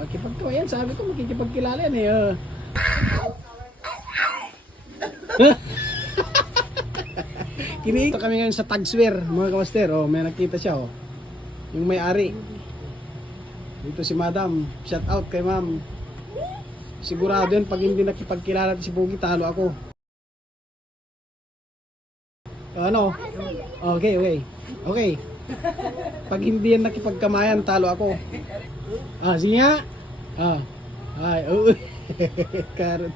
Pakipagkawayan, sabi ko makikipagkilala yan eh. Kiniita kami ngayon sa Tagswer, mga kamaster. Oh, may nakita siya, oh. Yung may-ari. Dito si Madam. Shout out kay Ma'am. Sigurado yan, pag hindi nakipagkilala si Pogi, talo ako. Ano? Okay. Okay. Pag hindi yan nakipagkamayan, talo ako. Sige nga. Ay, Karot.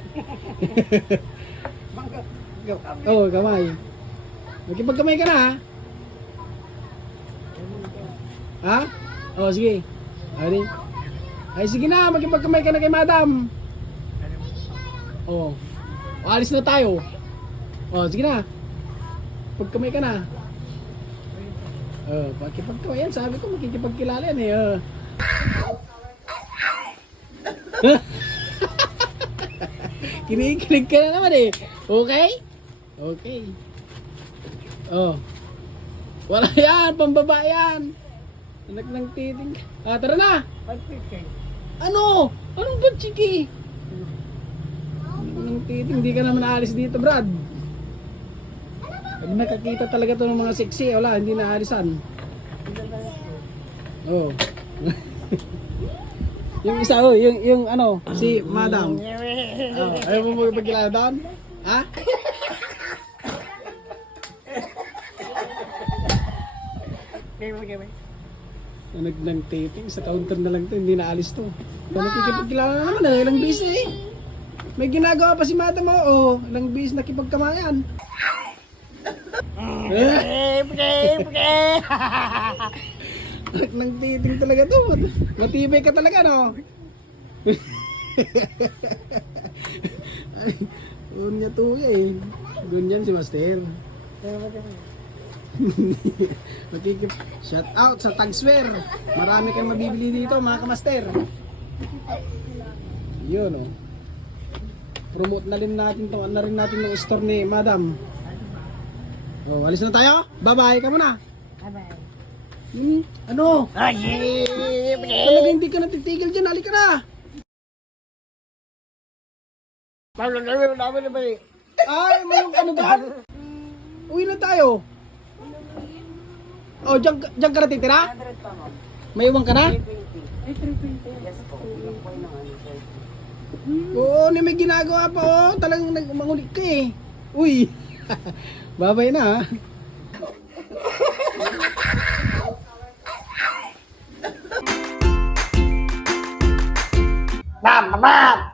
Kamay. Magkipagkamay ka na, ha? Sige. Ay, sige na, magkipagkamay ka na kay Madam. Alis na tayo. Sige na. Pagkamay ka na. Pakipagkamay yan, sabi ko makikipagkilala yan eh. Kinikilig ka na naman eh. Okay? Okay. Wala yan, pambaba yan. Anak ng titing. Tara na. Ano? Anong badchiki? Anak ng titing, hindi ka naman aalis dito, Brad. Pag nakakita talaga to ng mga sexy, wala, hindi na aalisan. Yung isa, yung ano, si Madam. Ayaw mo magpagkilala doon? Ha? Anak ng taping, sa counter na lang to, hindi na alis to. Nakikipagkilala na naman, ilang bis eh. May ginagawa pa si Madam, ilang bis nakipagkamayan. Anak ng taping talaga to. Matibay ka talaga, no? Gunya to eh. Gunyan si Master. Shout out sa Tagswer. Marami kang mabibili dito, mga kamaster. Yun, promote na rin natin to. Ano rin natin ng store ni Madam. Alis na tayo. Bye-bye ka muna. Bye-bye. Ano? Talaga hindi ka natitigil dyan. Halika na. Ay, may ano ba? Uwi na tayo. Diyan ka natitira? May iwan ka na? Yes po. Oo, may ginagawa pa, talagang mangulit ka eh. Uy. Babay na, ha. Ma'am!